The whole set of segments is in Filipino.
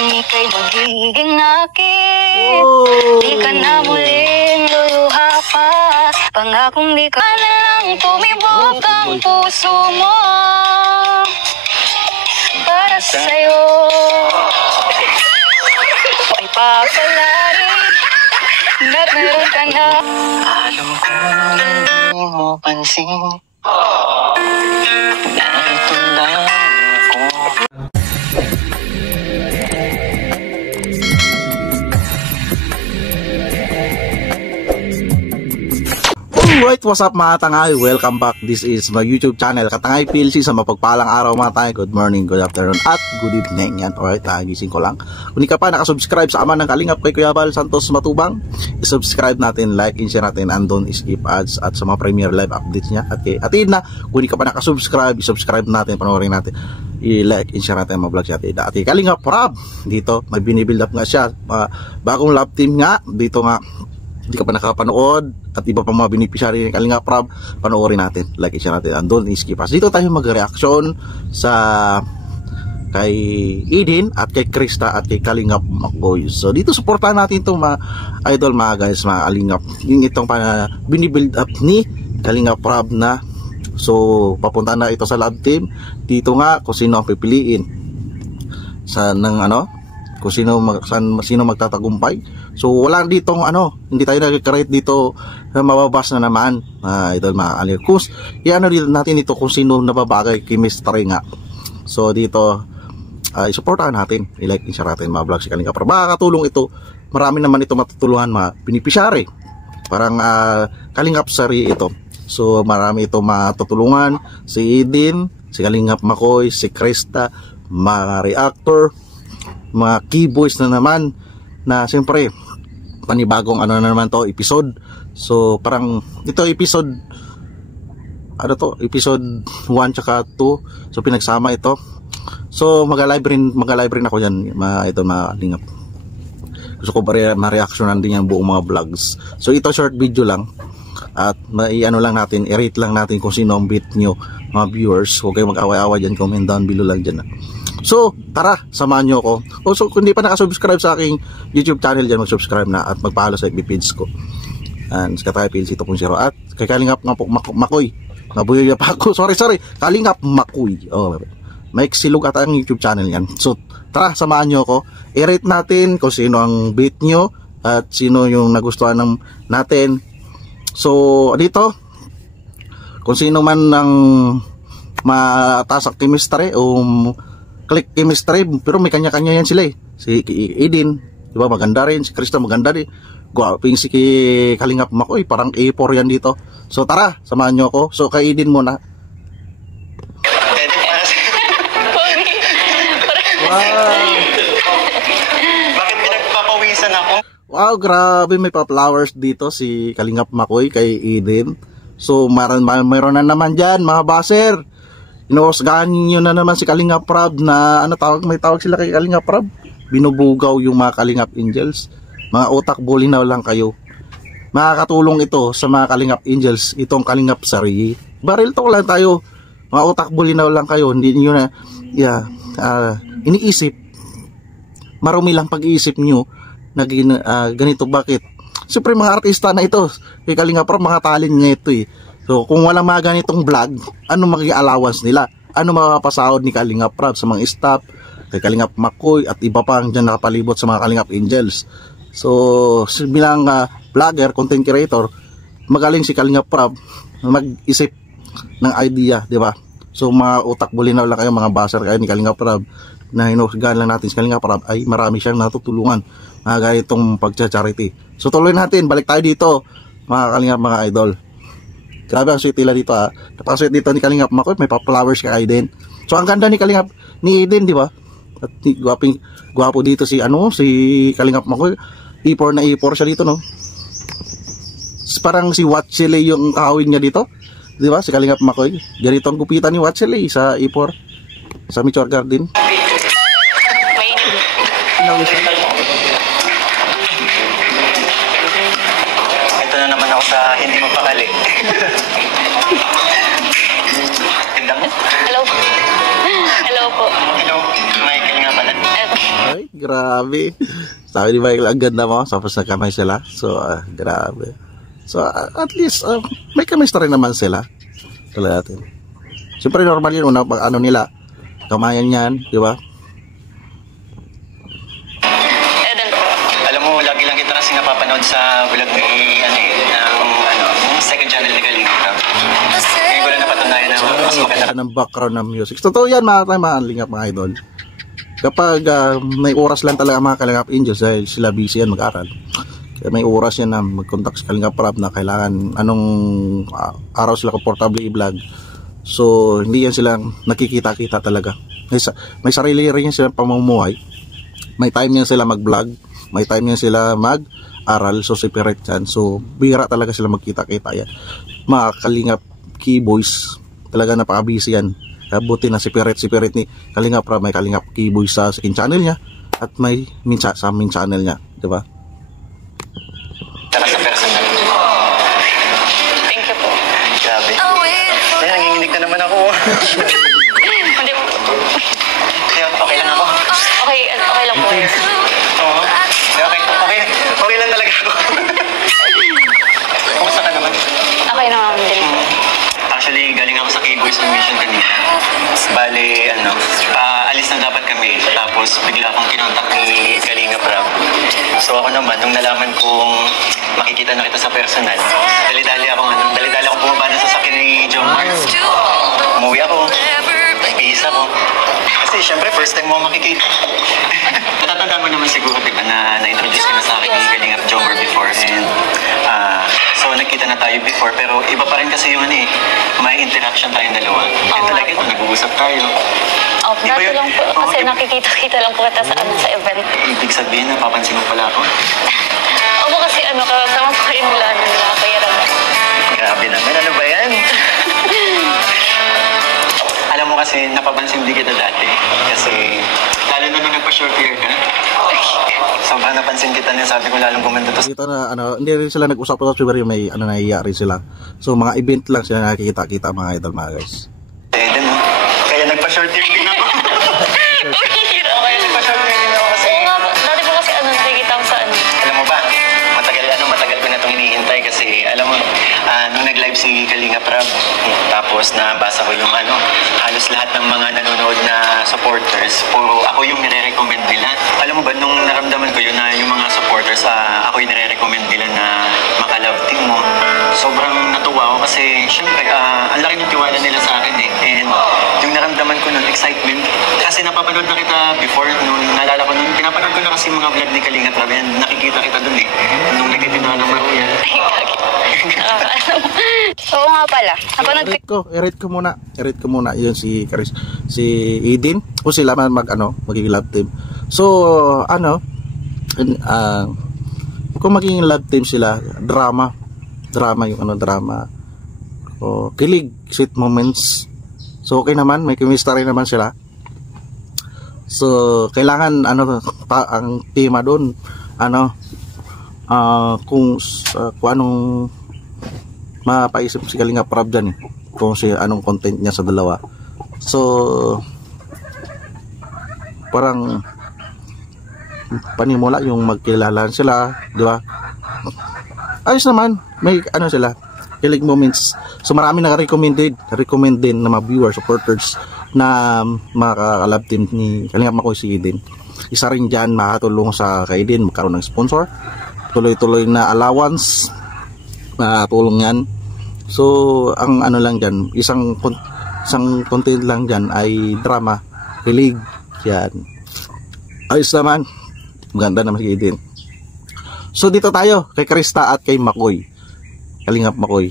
ika'y magiging akin. Di ka na muling luluha pa. Pangakong di ka na lang tumibok ang puso mo para sa'yo. Ay papalari na't meron ka na. Alam ko hindi mo pansin. Narito lang ako. Alright, what's up mga tangay? Welcome back. This is my YouTube channel, Katangay PLC. Sa mapagpalang araw mga tangay. Good morning, good afternoon, at good evening. Yan, alright, gising ko lang. Kung di ka pa nakasubscribe sa ama ng Kalingap kay Kuya Val Santos Matubang, isubscribe natin, like, and share natin, and don't skip ads at sa mga premier live updates niya. At atin na, kung di ka pa nakasubscribe, isubscribe natin, panoorin natin, i-like and share natin ang mga vlogs natin. At Kalingap Rob, dito, may binibuild up nga siya. Bagong love team nga, dito nga. Hindi ka pa nakapanood at iba pa mga beneficiary ng Kalingap Rob, panoorin natin, like i-share natin, and don't skip us. Dito tayo mag-reaction sa kay Eden at kay Krista at kay Kalingap Makoy. So dito supportahan natin itong mga idol, mga guys, mga Kalingap, yung itong binibuild up ni Kalingap Rob na. So papunta na ito sa love team. Dito nga kung sino ang pipiliin sa ng kung sino magtatagumpay. So wala ditong hindi tayo nag-create dito na mababas na naman, idol, mga alikus. Dito natin ito kung sino nababagay, chemistry nga. So dito i-supportahan natin, i-like, i-share natin mga vlogs si Kalingap Rob. Makakatulong ito, marami naman ito matutulungan mga beneficiary. Parang Kalingap Sari ito. So marami ito matutulungan, si Eden, si Kalingap Makoy, si Krista, mga reactor, mga keyboys na naman, na siyempre panibagong na naman to episode. So parang ito episode episode 1 tsaka 2, so pinagsama ito. So mag-live rin ako yan ito, mga Kalingap. Gusto ko ma-reactionan din yung buong mga vlogs. So ito short video lang, at lang natin, i-rate lang natin kung sino ang beat nyo, mga viewers. Huwag kayo mag-away-away dyan, comment down below lang dyan. So tara, samahan nyo ako. So kung hindi pa nakasubscribe sa aking YouTube channel dyan, mag-subscribe na at magpahalo sa FB page ko, and sa Katangay PLC 2.0. At kay Kalingap Makoy, nabuyoy pa ako, sorry, Kalingap Makoy, may silog at ang YouTube channel yan. So tara, samahan nyo ako, i-rate natin kung sino ang beat nyo at sino yung nagustuhan natin. So dito, kung sino man ang mataas ang chemistry o click chemistry, pero may kanya-kanya yan sila Si Eden, di ba, maganda rin. Si Krista, maganda rin. Gwaping si Kalingap Makoy, parang A4 yan dito. So tara, samahan nyo ako. So kay Eden muna. Bakit pinagpapawisan ako? Wow, grabe, may pa-flowers dito si Kalingap Makoy kay Eden. So mayroon na naman dyan, mga baser. Inuusgahan nyo na naman si Kalingap Rob na may tawag sila kay Kalingap Rob, binubugaw yung mga Kalingap Angels. Mga utak bulinaw lang kayo. Makakatulong ito sa mga Kalingap Angels, itong Kalingap Sari. Baril talk lang tayo, mga utak bulinaw lang kayo. Hindi nyo na iniisip, marumi lang pag-iisip nyo na ganito. Bakit? Siyempre mga artista na ito kay Kalingap Rob, mga talent nga ito So kung walang mga ganitong vlog, ano magiging allowance nila? Ano mapapasahod ni Kalingap Rob sa mga staff, kay Kalingap Makoy at iba pang dyan nakapalibot sa mga Kalingap Angels? So bilang vlogger, content creator, magaling si Kalingap Rob mag-isip ng idea, di ba? So mga utak bulinaw lang kayo, mga baser kayo ni Kalingap Rob, na hinusgahan lang natin si Kalingap Rob, ay marami siyang natutulungan mga ganitong pagcha-charity. So tuloy natin, balik tayo dito mga Kalingap, mga idol. Grabe ang sweet nila dito Napaka-sweet dito ni Kalingap Makoy, may pa-flowers kay Eden. So ang ganda ni Eden, di ba? At gwapo dito si Kalingap Makoy. E4 na E4 siya dito, no? Parang si Watchele yung kahawin niya dito, di ba? Si Kalingap Makoy. Ganito ang gupitan ni Watchele sa E4, sa Mature Garden. Ito na naman ako sa hindi mapakali. Hello. Hello po. Hello, may Kalingap pala. Ay, grabe. Sabi ni Michael, ang ganda mo. Tapos nagkamay sila. So, grabe. So, at least, may chemistry naman sila. Talaga natin. Siyempre, normal yun. Una, pag ano nila, kamayan yan, di ba? Alam mo, lagi lang kita kasi napapanood sa vlog ni, yung second channel ni Kalinga Prab. Ngayon ko lang napatunayan na mas maganda. Ng background ng music. Totoo yan, mga lingap, mga idol. Kapag may oras lang talaga mga Kalingap Angels dahil sila busy yan mag-aral. Kaya may oras yan na mag-contact sa Kalingap Prab na kailangan anong araw sila komportable i-vlog. So, hindi yan silang nakikita-kita talaga. May sarili rin yan silang pamumuhay. May time yan sila mag-vlog. May time yan sila mag-aral. So, separate yan. So, bira talaga sila magkita-kita yan. Mga Kalingap Keyboys, talaga napaka-busy yan. Kaya buti na separate ni Kalingap Prab, may Kalingap Keyboys sa second channel niya at may sa main channel niya, di ba? Tara sa personal. Thank you po. Grabe. Kaya nanginginig na naman ako. Hindi po. Kaya okay lang ako. Okay lang po. Oo. Okay lang talaga ako. Kumusta ka naman? Okay naman din po. Actually, galing ako sa K-Boys mission kanina. Bale, alis na dapat kami. Tapos, bigla akong kinontak ni Kalinga Prab. So, ako naman, nung nalaman kong makikita na kita sa personal, dali-dali akong bumaba na sa sakin ni John Mars. Umuwi ako. Nag-iisa ako. Kasi, syempre, first time mo makikita. Natatandaan mo naman siguro, di ba, na na-introduce ka na sa akin ni Kalinga Jomar before. And, so, nagkita na tayo before, pero iba pa rin kasi yung may interaction tayong dalawa. Ito like ito, nag-uusap tayo. Dati lang po, kasi nakikita-kita lang po kita sa event. Ibig sabihin, napapansin mo pala ako. Opo kasi kasama po kayo mula na Kuya Ram. Grabe naman, ano ba yan? Alam mo kasi, napapansin din kita dati. Kasi, lalo na nung nagpa-short hair ka. Sobrang napansin kita niya, sabi ko lalong gumanda to. Dito na, hindi rin sila nag-usap-usap, siguro may nahiya rin sila. So, mga event lang sila nakikita-kita mga idol, mga guys. Din, kaya nagpa-short hair din ako. Kaya nagpa-short hair din ako kasi. Oo nga po, dati po kasi nakikita ko sa Alam mo ba, matagal ko na itong hinihintay kasi alam mo, nung nag-live si Kalinga Prab, tapos nabasa ko yung halos lahat ng mga nanonood na supporters, puro ako yung nire-recommend nila. Alam mo ba, nung naramdaman ko yun na yung mga supporters, ako yung nire-recommend nila na maka-love team mo, sobrang natuwa ako kasi syempre, ang laki ng tiwala nila sa akin eh. And yung naramdaman ko nun, excitement, kasi napapanood na kita before, nung naalala ko nun, pinapanood ko na kasi mga vlog ni Kalinga Prab, and nakikita kita dun eh, nung nagtitinda ng Maruyan. Oo nga pala. I-rate ko muna yun si Eden o sila man magiging love team. So kung magiging love team sila, drama yung drama o kilig, sweet moments. So okay naman, may chemistry naman sila. So kailangan ang tema doon kung anong mapaisip si Kalinga Prab dyan kung anong content niya sa dalawa. So parang panimula yung magkilalaan sila, di ba? Ayos naman, may sila kilig moments. So marami recommend din na mga viewers, supporters na maka-love team ni Kalinga Makoy si Eden. Isa rin dyan makatulong sa kay Eden magkaroon ng sponsor, tuloy-tuloy na allowance na tulong yan. So ang lang dyan, isang content lang dyan ay drama, kilig yan. Ayos naman, maganda naman si Eden. So dito tayo kay Krista at kay Makoy, Kalingap Makoy.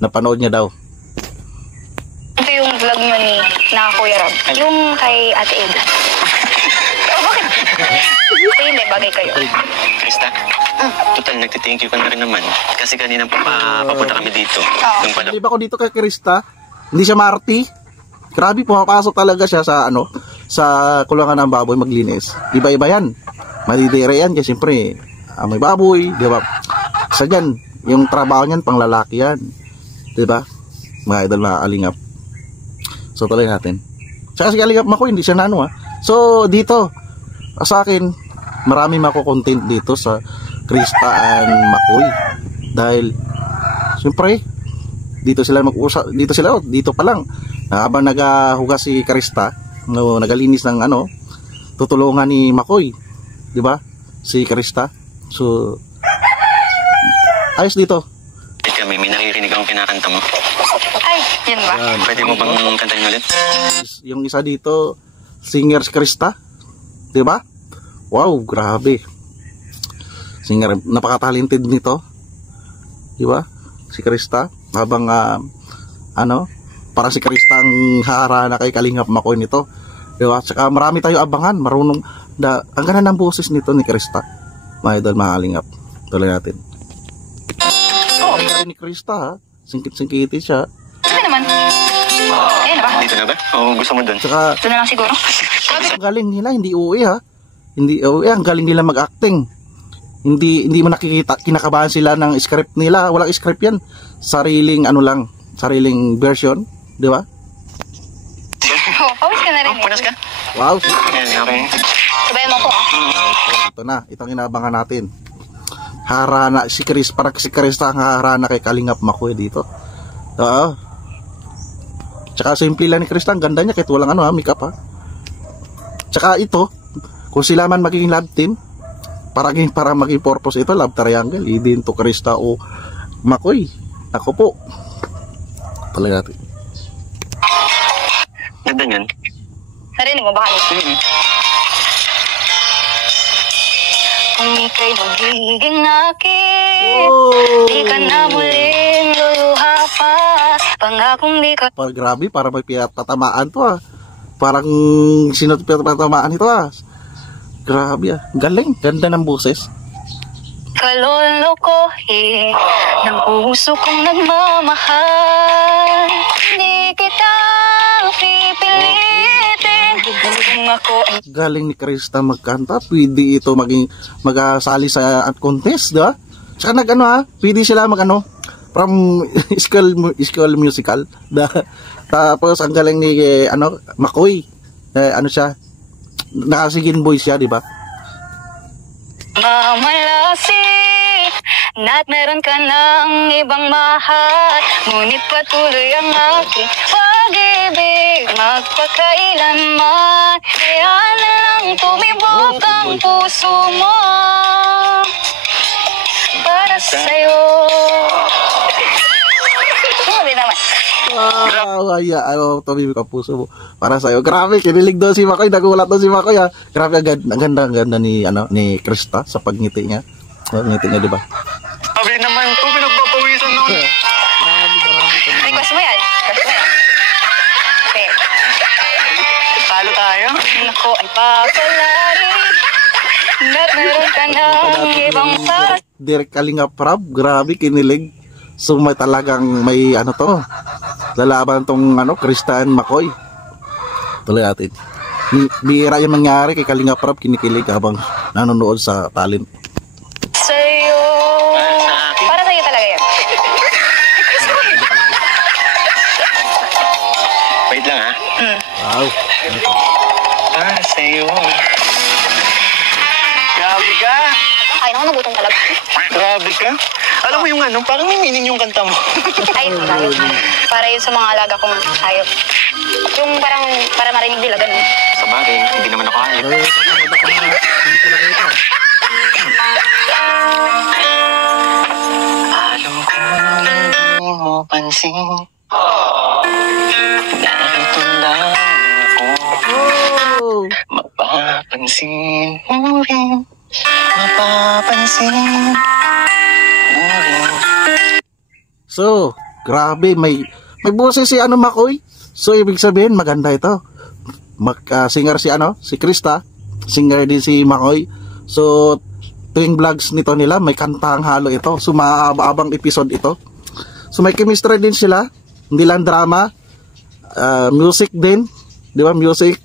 Napanood niya daw. Ito yung vlog nyo ni Kuya Ram, yung kay Ate Eda. Bakit? Hindi, bagay kayo. Krista, total nagti-thank you ka na rin naman. Kasi kanina papunta kami dito. Di ba ko dito kay Krista? Hindi siya Marty. Grabe, pumapasok talaga siya sa sa kulungan ng baboy maglinis. Iba-iba yan. Madidire yan kasi siyempre may baboy, di ba? Sa dyan, yung trabaho niyan pang lalaki yan. Di ba? Mga idol, mga Kalingap. So tuloy natin. Saka si Kalingap Makoy, hindi siya So dito sa akin, marami mako-content dito sa Krista and Makoy. Dahil, siyempre, dito sila mag-usap, dito pa lang. Habang naghugas si Krista, nagalinis ng tutulungan ni Makoy. Di ba? Si Krista. So, ayos dito. Kami, may naririnig akong kinakanta mo. Ay, yan ba? Pwede mo bang kantahin ulit? Yung isa dito, singer si Krista. Di ba? Wow, grabe. Singer, napaka-talented nito. Di ba? Si Krista. Habang, para si Krista ang haharana kay Kalingap Makoy nito. Di ba? Saka marami tayo abangan. Marunong, ang ganda ng boses nito ni Krista. Mga idol, mga Kalingap. Tuloy natin. Ang ganda ni Krista, ha? Singkit-singkiti siya. Ano naman? Ayun na ba? Dito na ba? O gusto mo dun? Saka, Ito na lang siguro. ang galing nila, hindi uwi, ha? Hindi uwi, ang galing nila mag-acting. Hindi mo nakikita, kinakabahan sila ng script nila. Walang script yan. Sariling sariling version, di ba? Oh, pawis ka na rin. Punas ka? Wow. Yan, okay. Sabayan mo ko. Ito na, itong inabangan natin. Harana si Chris, para si Krista ang harana kay Kalingap Makoy dito. Oo. Tsaka simple lang ni Krista, ang ganda niya kahit walang makeup, ha. Tsaka ito, kung sila man magiging love team, para maging purpose ito, love triangle, idin to Krista o Makoy. Ako po. Talaga natin. Ganda yan. Narinig mo ba? Kung ika'y magiging akin, di ka na muling luluha pa. Pangakong di ka... Grabe, para may tatamaan to, ha. Parang sinutatamaan ito, ha. Grabe, ha. Galing, ganda ng boses. Kalolokohin ng puso kong nagmamahal. Di kita pipilitin kung ako ay... Galing ni Krista magkanta, pwede ito magasali sa contest, di ba? Tsaka pwede sila from school musical. Tapos ang galing ni Makoy, siya, nakasigin voice siya, di ba? Mamalasik na't meron ka ng ibang mahal, ngunit patuloy ang aking pag-ibig magpakailanman. Kaya na lang tumibok ang puso mo para sa'yo. Sumabi naman. Wow, tumibig ang puso mo para sa'yo. Grabe, kinilig doon si Makoy, nagulat doon si Makoy, ha. Grabe, ang ganda ni Krista sa pagngiti niya. Ngiti niya, di ba? Sabi naman ko, pinagpapawisan naman. Request mo yan. Okay. Talo tayo? Ako ay papalari na't meron ka ng ibang mahal. Direk Kalingap Rab, grabe, kinilig. So may talagang may lalaban tong Krista and Makoy. Tuloy natin. Bihira yung nangyari kay Kalingap Rab, kinikilig habang nanonood sa talent. Sa'yo. Para sa'yo talaga yan. Wait lang, ha? Wow. Para sa'yo. Grabe ka. Ay, naku, nagutom talaga. Grabe ka. Alam mo yung parang may meaning yung kanta mo. Ay, tayo. Para yun sa mga alaga kong hayop. Yung parang, para marinig nila, ganun. Sa bagay, hindi naman ako hayop. Alam ko hindi mo pansin. Narito lang ako. Mapapansin mo rin. Mapapansin mo rin. So, grabe, may boses si Makoy. So, ibig sabihin, maganda ito. Singer si Krista. Singer din si Makoy. So, tuwing vlogs nila, may kantang halo ito. So, maaabang episode ito. So, may chemistry din sila. Hindi lang drama. Music din. Di ba, music.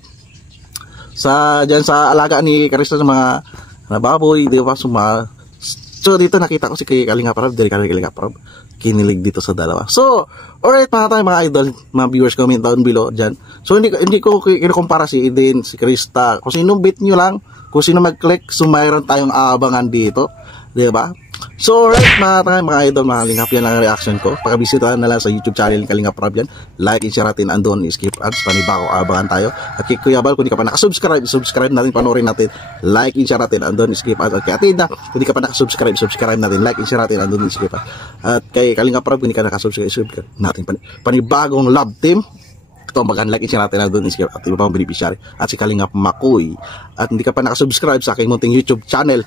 Diyan sa alaga ni Krista sa mga baboy, di ba, so dito nakita ko si Kalingap Rab, dari Kalingap Rab, kinilig dito sa dalawa. So, alright mga idol, mga viewers, comment down below dyan. So, hindi ko kinukumpara si Eden, si Krista. Kung sinong bit nyo lang, Kung sino mag-click, so mayroon tayong aabangan dito. Diba? So alright mga idol, mga Kalingap, yan lang ang reaction ko. Pakabisitahan na lang sa YouTube channel ni Kalingap Rob yan. Like and share natin, andun, skip ads, panibago, abangan tayo. At kay Kuya Bal, kung di ka pa nakasubscribe, subscribe natin, panoorin natin. Like and share natin, andun, skip ads. At kay Atina, kung di ka pa nakasubscribe, subscribe natin. Like and share natin, andun, skip ads. At kay Kalingap Rob, kung di ka nakasubscribe, subscribe natin. Panibagong love team. Ito, mag-unlike and share natin andun, skip at iba pang beneficiary. At si Kalingap Makoy. At hindi ka pa nakasubscribe sa aking munting YouTube channel,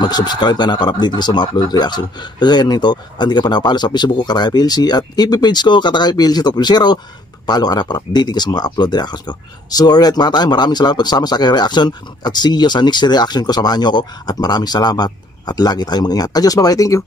mag-subscribe ka na para update ka sa mga upload reaction. Kagaya nito, hindi ka pa nakapalo sa Facebook ko, Katakay PLC, at FB page ko, Katakay PLC 2.0. Follow ka na para update ka sa mga upload reactions ko. So alright mga tayo, maraming salamat pagsama sa aking reaction, at see you sa next reaction ko. Samahan nyo ako, at maraming salamat, at lagi tayong mag-ingat. Adios, bye-bye, thank you.